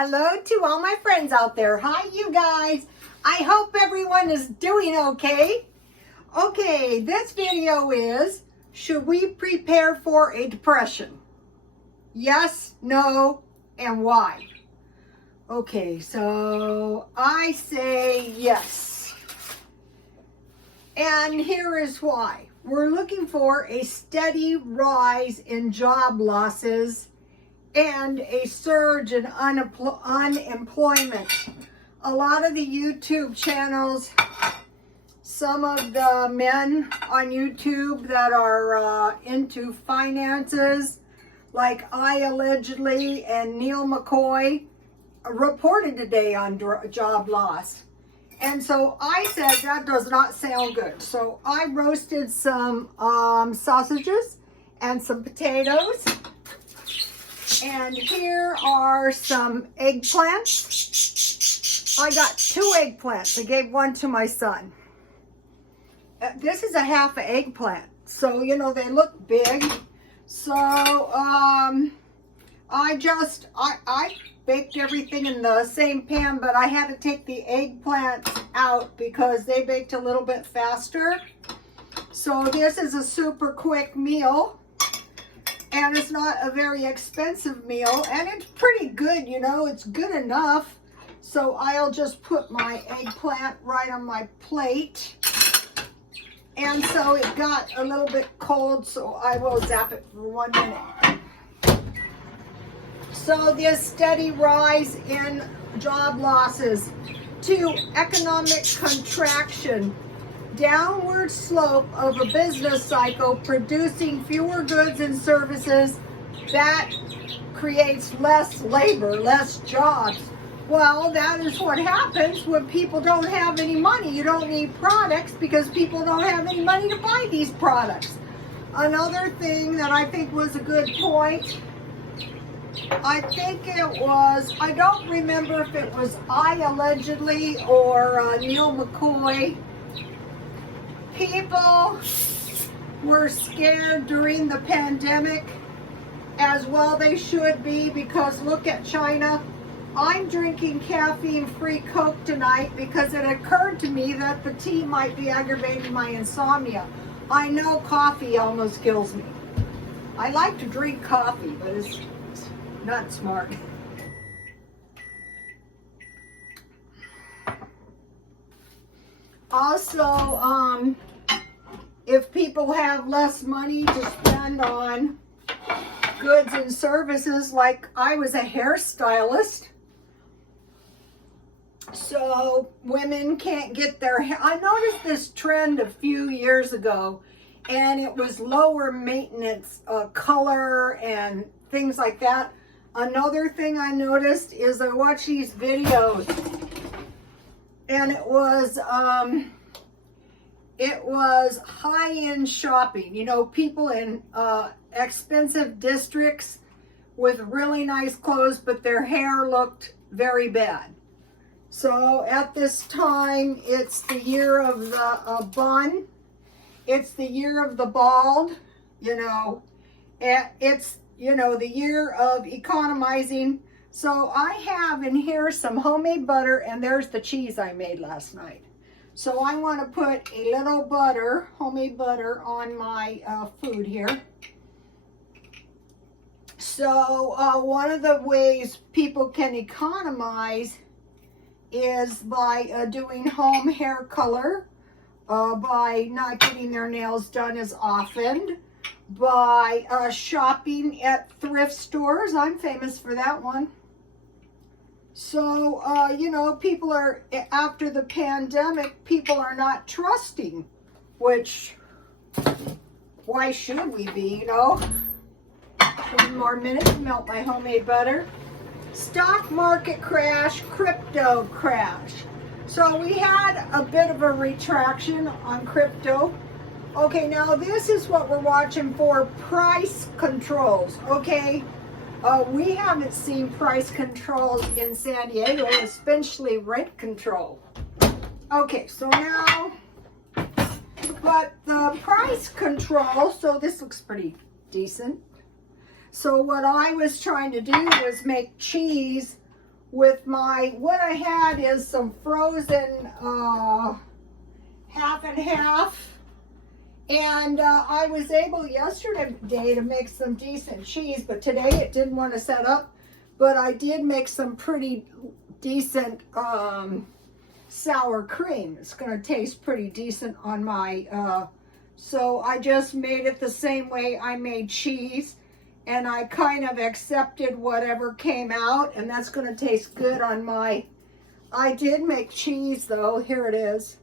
Hello to all my friends out there. Hi, you guys. I hope everyone is doing okay. Okay, this video is, should we prepare for a depression? Yes, no, and why? Okay, so I say yes. And here is why. We're looking for a steady rise in job losses and a surge in unemployment. A lot of the YouTube channels, some of the men on YouTube that are into finances, like I allegedly and Neil McCoy, reported today on job loss. And so I said that does not sound good. So I roasted some sausages and some potatoes. And here are some eggplants. I got 2 eggplants. I gave one to my son. This is a half an eggplant. So, you know, they look big. So, I baked everything in the same pan, but I had to take the eggplants out because they baked a little bit faster. So this is a super quick meal. And it's not a very expensive meal, and it's pretty good, you know, it's good enough. So I'll just put my eggplant right on my plate. And so it got a little bit cold, so I will zap it for 1 minute. So this steady rise in job losses to economic contraction, downward slope of a business cycle producing fewer goods and services, that creates less labor, less jobs. Well, that is what happens when people don't have any money. You don't need products because people don't have any money to buy these products. Another thing that I think was a good point, I think it was, I don't remember if it was I allegedly or Neil McCoy. People were scared during the pandemic, as well they should be, because look at China. I'm drinking caffeine-free Coke tonight because it occurred to me that the tea might be aggravating my insomnia. I know coffee almost kills me. I like to drink coffee, but it's not smart. Also, if people have less money to spend on goods and services, like I was a hairstylist, so women can't get their hair. I noticed this trend a few years ago, and it was lower maintenance color and things like that. Another thing I noticed is I watch these videos, and it was high-end shopping, you know, people in expensive districts with really nice clothes, but their hair looked very bad. So at this time, it's the year of the bun. It's the year of the bald, you know. It's, you know, the year of economizing. So I have in here some homemade butter, and there's the cheese I made last night. So I want to put a little butter, homemade butter, on my food here. So one of the ways people can economize is by doing home hair color, by not getting their nails done as often, by shopping at thrift stores. I'm famous for that one. So, you know, people are, after the pandemic, people are not trusting, which, why should we be, you know? 1 more minute to melt my homemade butter. Stock market crash, crypto crash. So we had a bit of a retraction on crypto. Okay, now this is what we're watching for, price controls, okay? We haven't seen price controls in San Diego, especially rent control. Okay, so now, but the price control, so this looks pretty decent. So what I was trying to do was make cheese with what I had is some frozen half and half. And I was able yesterday to make some decent cheese, but today it didn't want to set up. But I did make some pretty decent sour cream. It's going to taste pretty decent on my, so I just made it the same way I made cheese. And I kind of accepted whatever came out, and that's going to taste good on my, I did make cheese though. Here it is.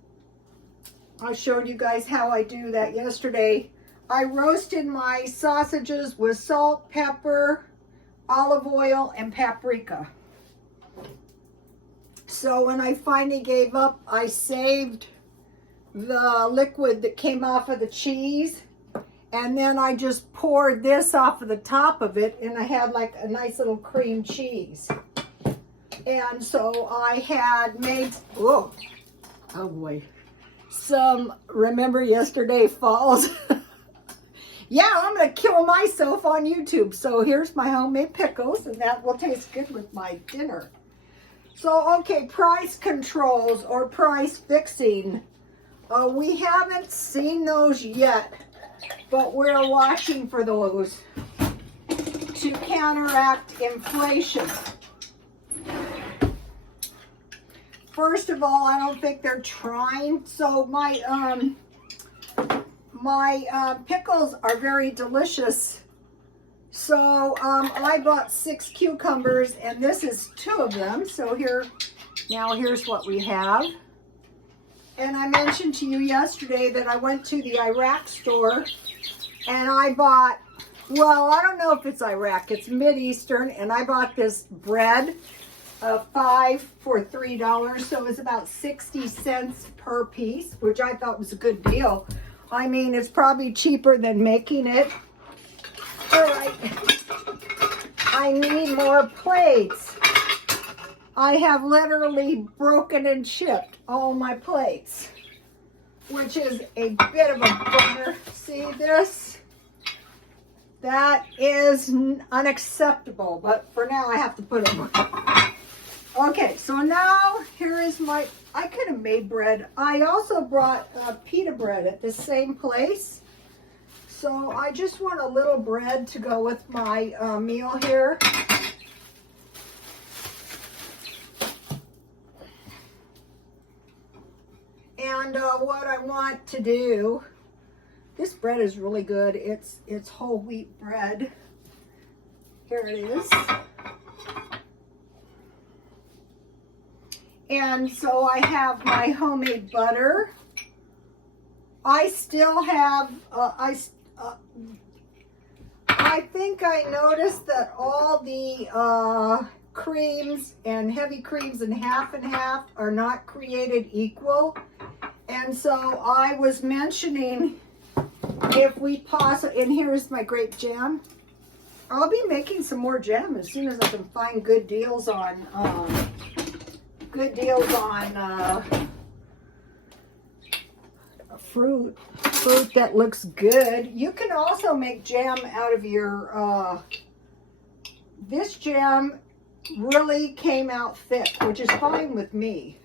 I showed you guys how I do that yesterday. I roasted my sausages with salt, pepper, olive oil, and paprika. So when I finally gave up, I saved the liquid that came off of the cheese. And then I just poured this off of the top of it, and I had like a nice little cream cheese. And so I had made, oh boy, remember yesterday falls? Yeah, I'm going to kill myself on YouTube. So here's my homemade pickles, and that will taste good with my dinner. So, okay, price controls or price fixing. We haven't seen those yet, but we're watching for those to counteract inflation. First of all, I don't think they're trying. So my pickles are very delicious. So I bought 6 cucumbers, and this is 2 of them. So here's what we have. And I mentioned to you yesterday that I went to the Iraq store and I bought, well, I don't know if it's Iraq, it's Mid-Eastern, and I bought this bread, 5 for $3, so it's about 60 cents per piece, which I thought was a good deal. I mean, it's probably cheaper than making it. All right, I need more plates. I have literally broken and chipped all my plates, which is a bit of a bummer. See this? That is unacceptable, but for now I have to put them. Okay, so now here is my, I could have made bread. I also brought pita bread at the same place. So I just want a little bread to go with my meal here. And what I want to do, this bread is really good. It's whole wheat bread. Here it is. And so I have my homemade butter. I still have, I think I noticed that all the creams and heavy creams and half are not created equal. And so I was mentioning if we possibly, and here's my grape jam. I'll be making some more jam as soon as I can find good deals on fruit that looks good. You can also make jam out of your, this jam really came out thick, which is fine with me.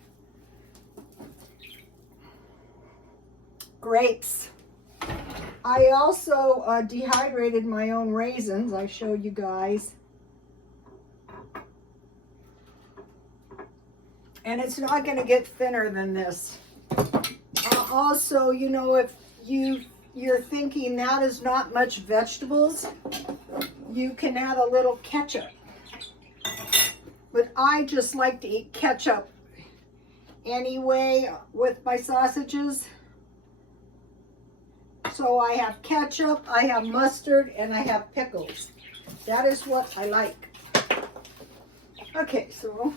Grapes. I also dehydrated my own raisins. I showed you guys. And it's not going to get thinner than this. Also, you know, if you're thinking that is not much vegetables, you can add a little ketchup. But I just like to eat ketchup anyway with my sausages. So I have ketchup, I have mustard, and I have pickles. That is what I like. Okay, so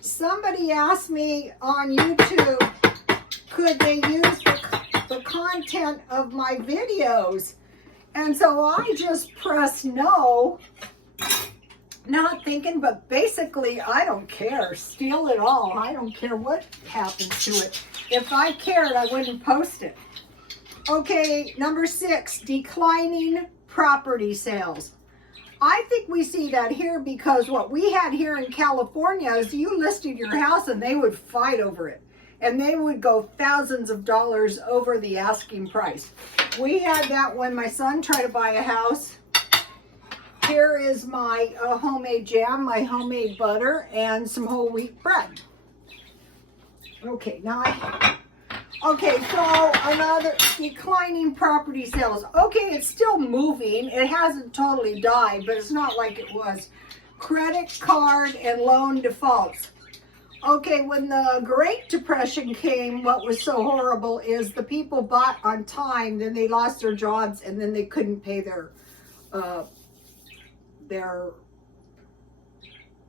somebody asked me on YouTube, could they use the content of my videos? And so I just pressed no, not thinking, but basically I don't care. Steal it all. I don't care what happens to it. If I cared, I wouldn't post it. Okay, number 6, declining property sales. I think we see that here because what we had here in California is you listed your house and they would fight over it. And they would go thousands of dollars over the asking price. We had that when my son tried to buy a house. Here is my homemade jam, my homemade butter, and some whole wheat bread. Okay, now okay, so another declining property sales. Okay, it's still moving. It hasn't totally died, but it's not like it was. Credit card and loan defaults. Okay, when the Great Depression came, what was so horrible is the people bought on time, then they lost their jobs, and then they couldn't pay their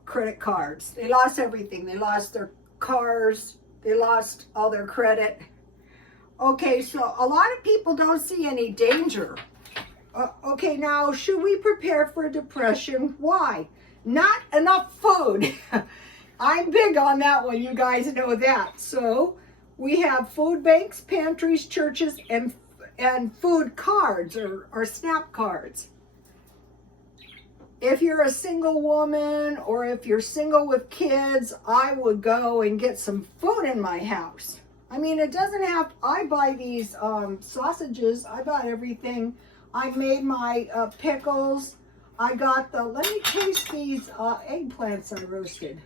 credit cards. They lost everything. They lost their cars. They lost all their credit. Okay, so a lot of people don't see any danger. Okay, now, should we prepare for a depression? Why? Not enough food. I'm big on that one, you guys know that. So we have food banks, pantries, churches, and food cards or SNAP cards. If you're a single woman or if you're single with kids, I would go and get some food in my house. I mean, it doesn't have, I buy these sausages, I bought everything. I made my pickles. I got let me taste these eggplants I roasted.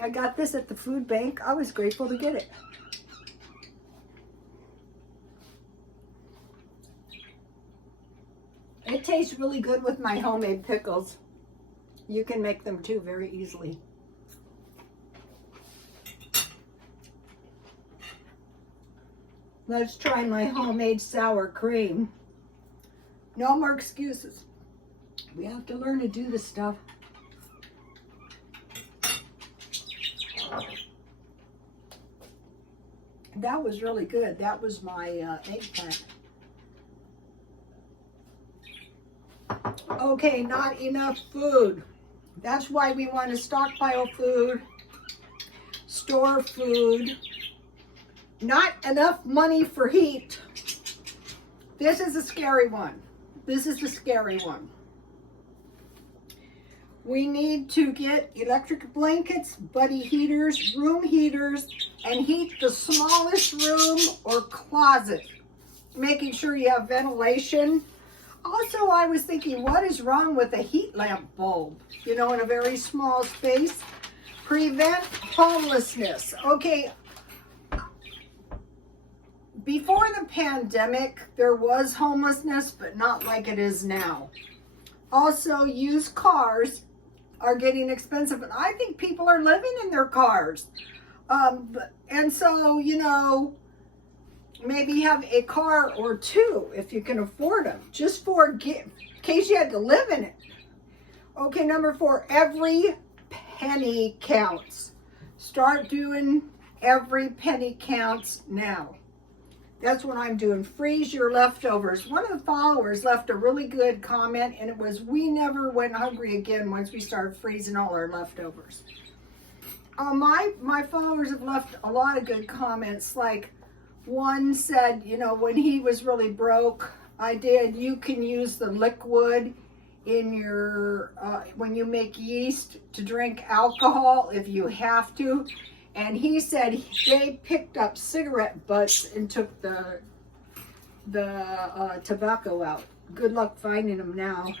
I got this at the food bank. I was grateful to get it. It tastes really good with my homemade pickles. You can make them too very easily. Let's try my homemade sour cream. No more excuses. We have to learn to do this stuff. That was really good. That was my eggplant. Okay, not enough food. That's why we want to stockpile food, store food. Not enough money for heat. This is a scary one. This is the scary one. We need to get electric blankets, buddy heaters, room heaters, and heat the smallest room or closet, making sure you have ventilation. Also, I was thinking, what is wrong with a heat lamp bulb? You know, in a very small space. Prevent homelessness. Okay, before the pandemic, there was homelessness, but not like it is now. Also, used cars are getting expensive, and I think people are living in their cars. And so, you know, maybe have a car or two if you can afford them, just in case you had to live in it. Okay, number 4, every penny counts. Start doing every penny counts now. That's what I'm doing. Freeze your leftovers. One of the followers left a really good comment, and it was, we never went hungry again once we started freezing all our leftovers. My followers have left a lot of good comments. Like one said, you know, when he was really broke, you can use the liquid in your, when you make yeast to drink alcohol if you have to. And he said they picked up cigarette butts and took the tobacco out. Good luck finding them now.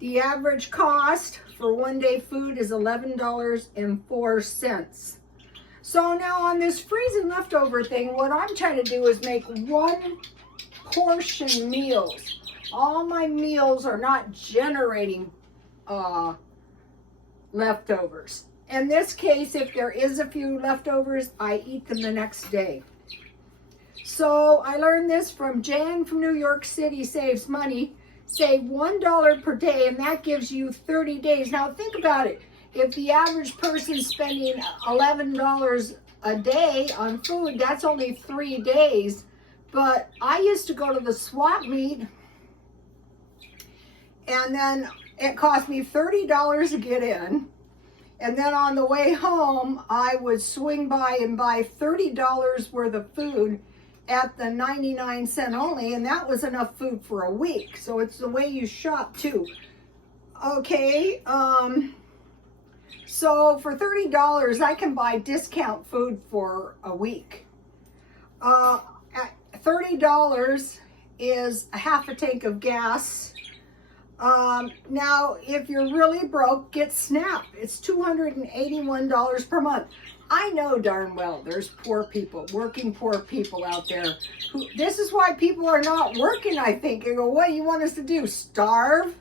The average cost for one-day food is $11.04. So now on this freezing leftover thing, what I'm trying to do is make one portion meals. All my meals are not generating leftovers. In this case, if there is a few leftovers, I eat them the next day. So I learned this from Jan from New York City Saves Money. Save $1 per day, and that gives you 30 days. Now think about it. If the average person's spending $11 a day on food, that's only 3 days. But I used to go to the swap meet, and then it cost me $30 to get in. And then on the way home, I would swing by and buy $30 worth of food at the 99 cent only, and that was enough food for a week. So it's the way you shop too. Okay, so for $30, I can buy discount food for a week. At $30 is a half a tank of gas. Now, if you're really broke, get SNAP. It's $281 per month. I know darn well there's poor people, working poor people out there. This is why people are not working, I think. You go, what do you want us to do, starve?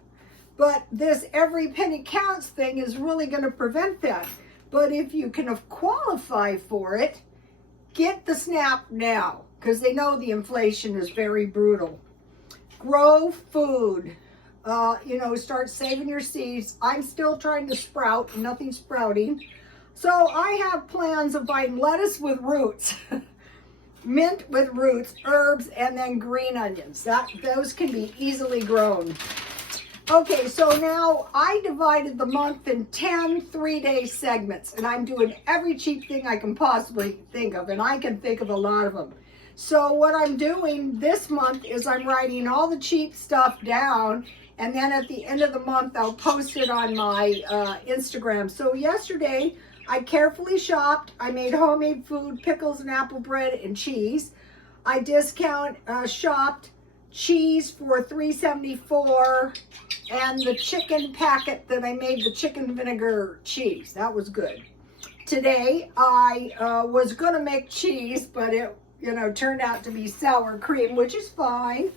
But this every penny counts thing is really going to prevent that. But if you can qualify for it, get the SNAP now, because they know the inflation is very brutal. Grow food. Start saving your seeds. I'm still trying to sprout, nothing sprouting. So I have plans of buying lettuce with roots, mint with roots, herbs, and then green onions. Those can be easily grown. Okay, so now I divided the month in 10 3-day segments, and I'm doing every cheap thing I can possibly think of, and I can think of a lot of them. So what I'm doing this month is I'm writing all the cheap stuff down, and then at the end of the month, I'll post it on my Instagram. So yesterday, I carefully shopped. I made homemade food, pickles and apple bread and cheese. I discount shopped cheese for $3.74 and the chicken packet that I made, the chicken vinegar cheese. That was good. Today, I was going to make cheese, but it turned out to be sour cream, which is fine.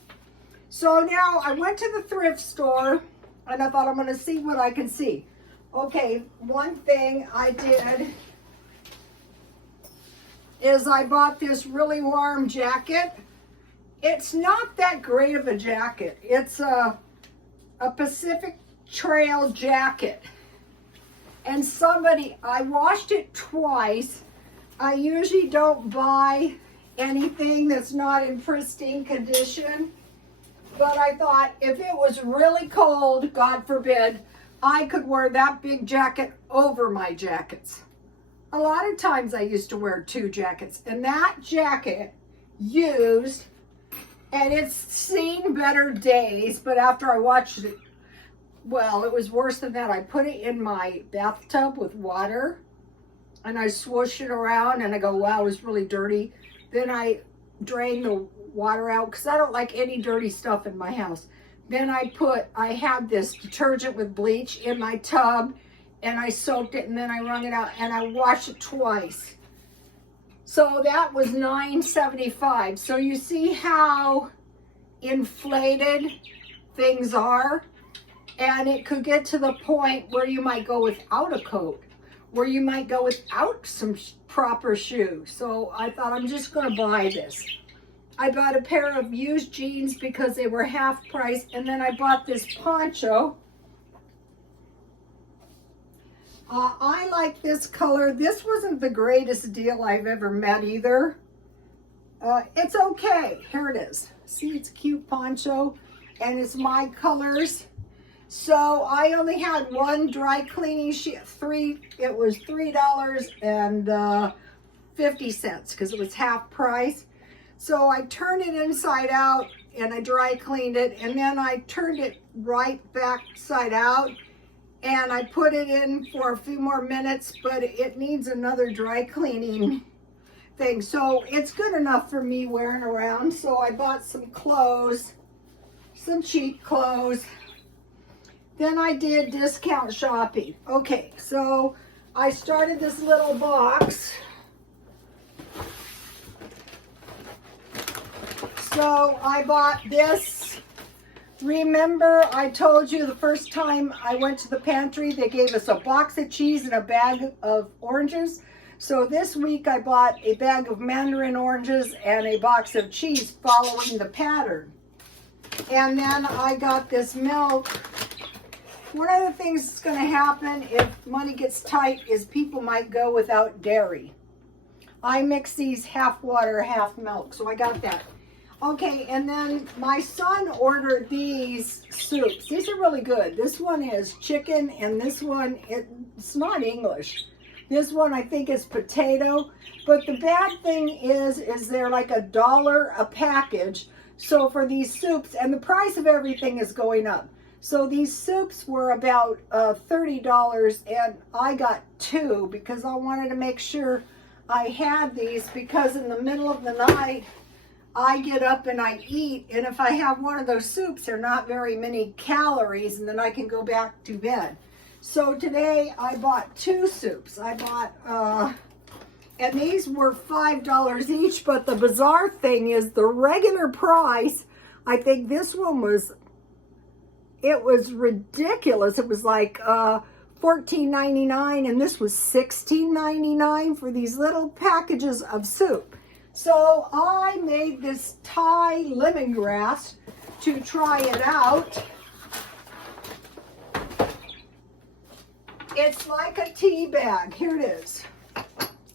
So now I went to the thrift store and I thought I'm going to see what I can see. Okay, one thing I did is I bought this really warm jacket. It's not that great of a jacket. It's a Pacific Trail jacket. And I washed it twice. I usually don't buy anything that's not in pristine condition. But I thought if it was really cold, God forbid, I could wear that big jacket over my jackets. A lot of times I used to wear 2 jackets, and that jacket used, and it's seen better days, but after I watched it, well, it was worse than that. I put it in my bathtub with water, and I swooshed it around, and I go, wow, it was really dirty. Then I drained the water out, because I don't like any dirty stuff in my house. Then I had this detergent with bleach in my tub, and I soaked it, and then I wrung it out, and I washed it twice. So that was $9.75. So you see how inflated things are? And it could get to the point where you might go without a coat, where you might go without some proper shoes. So I thought, I'm just going to buy this. I bought a pair of used jeans because they were half price, and then I bought this poncho. I like this color. This wasn't the greatest deal I've ever met either. It's okay. Here it is. See, it's a cute poncho, and it's my colors. So I only had one dry cleaning sheet. It was $3.50 because it was half price. So I turned it inside out and I dry cleaned it, and then I turned it right back side out and I put it in for a few more minutes, but it needs another dry cleaning thing. So it's good enough for me wearing around. So I bought some clothes, some cheap clothes. Then I did discount shopping. Okay, so I started this little box. So I bought this. Remember I told you the first time I went to the pantry, they gave us a box of cheese and a bag of oranges. So this week I bought a bag of mandarin oranges and a box of cheese following the pattern. And then I got this milk. One of the things that's going to happen if money gets tight is people might go without dairy. I mix these half water, half milk, so I got that. Okay, and then my son ordered these soups. These are really good. This one is chicken, and this one, it's not English. This one I think is potato. But the bad thing is they're like $1 a package. So for these soups, and the price of everything is going up. So these soups were about $30, and I got 2 because I wanted to make sure I had these, because in the middle of the night I get up and I eat, and if I have one of those soups, there are not very many calories, and then I can go back to bed. So today I bought 2 soups. I bought, and these were $5 each, but the bizarre thing is the regular price, I think this one was, it was ridiculous. It was like $14.99, and this was $16.99 for these little packages of soup. So I made this Thai lemongrass to try it out. It's like a tea bag. Here it is.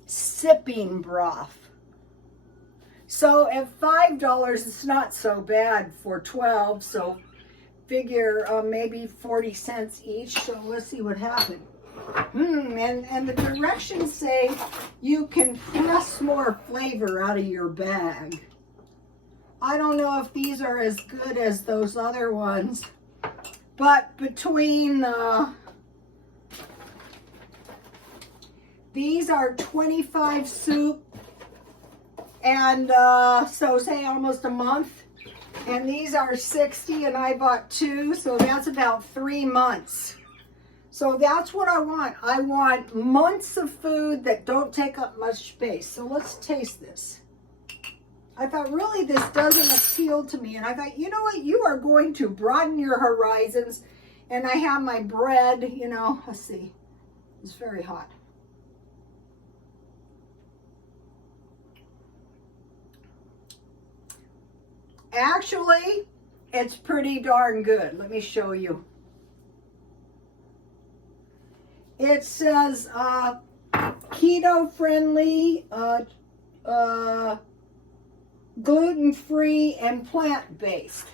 Sipping broth. So at $5, it's not so bad. For 12, so figure maybe 40 cents each. So let's see what happened. And the directions say you can press more flavor out of your bag. I don't know if these are as good as those other ones, but between these are 25 soup, and so say almost a month, and these are 60, and I bought 2, so that's about 3 months. So that's what I want. I want months of food that don't take up much space. So let's taste this. I thought, really, this doesn't appeal to me. And I thought, you know what? You are going to broaden your horizons. And I have my bread, you know. Let's see. It's very hot. Actually, it's pretty darn good. Let me show you. It says keto-friendly, gluten-free, and plant-based.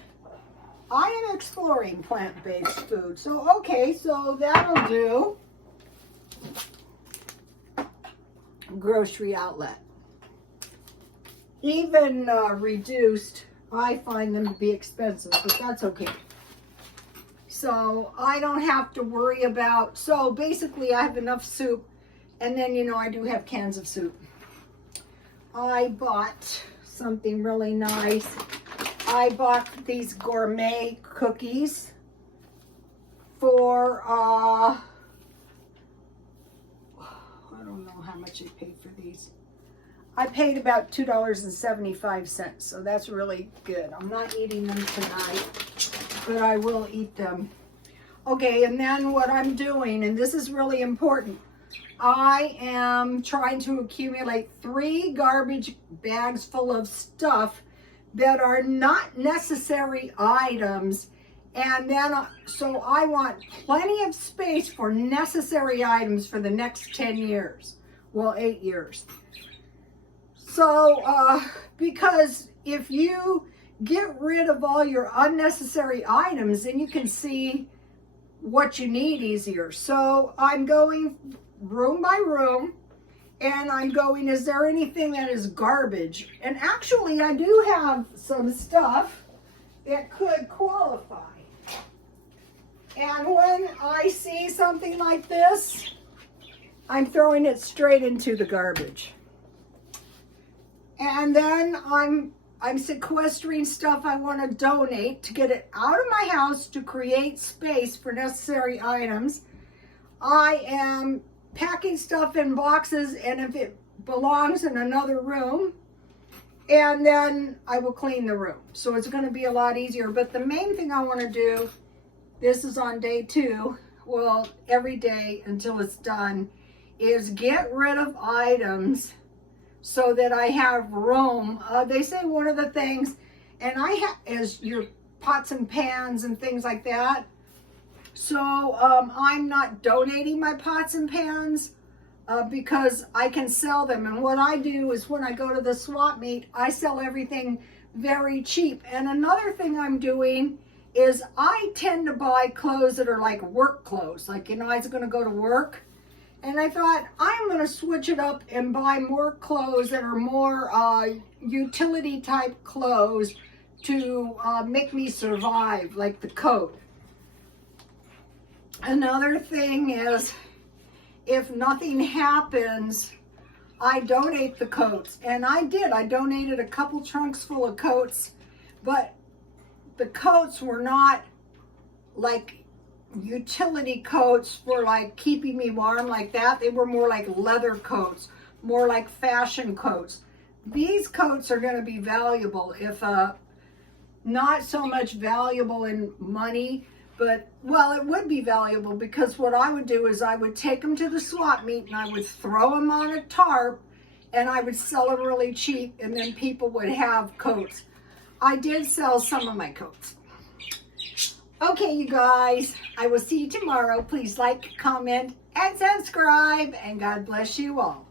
I am exploring plant-based food. So, okay, so that'll do. Grocery outlet. Even reduced, I find them to be expensive, but that's okay. So I don't have to worry about, so basically I have enough soup, and then, you know, I do have cans of soup. I bought something really nice. I bought these gourmet cookies for, I don't know how much I paid for these. I paid about $2.75, so that's really good. I'm not eating them tonight, but I will eat them. Okay, and then what I'm doing, and this is really important, I am trying to accumulate 3 garbage bags full of stuff that are not necessary items. And then, so I want plenty of space for necessary items for the next 10 years. Well, 8 years. So, because if you get rid of all your unnecessary items, then you can see what you need easier. So I'm going room by room, and I'm going, is there anything that is garbage? And actually, I do have some stuff that could qualify. And when I see something like this, I'm throwing it straight into the garbage. And then I'm sequestering stuff I want to donate to get it out of my house to create space for necessary items. I am packing stuff in boxes, and if it belongs in another room, and then I will clean the room. So it's going to be a lot easier. But the main thing I want to do, this is on day 2, well, every day until it's done, is get rid of items so that I have room. They say one of the things, and I have, is your pots and pans and things like that. So I'm not donating my pots and pans because I can sell them. And what I do is when I go to the swap meet, I sell everything very cheap. And another thing I'm doing is I tend to buy clothes that are like work clothes. Like, you know, I was going to go to work. And I thought, I'm going to switch it up and buy more clothes that are more utility type clothes to make me survive, like the coat. Another thing is, if nothing happens, I donate the coats. And I did. I donated a couple trunks full of coats, but the coats were not like utility coats for like keeping me warm like that. They were more like leather coats, more like fashion coats. These coats are going to be valuable, if not so much valuable in money, but, well, it would be valuable, because what I would do is I would take them to the swap meet and I would throw them on a tarp and I would sell them really cheap, and then people would have coats. I did sell some of my coats. Okay, you guys, I will see you tomorrow. Please like, comment, and subscribe, and God bless you all.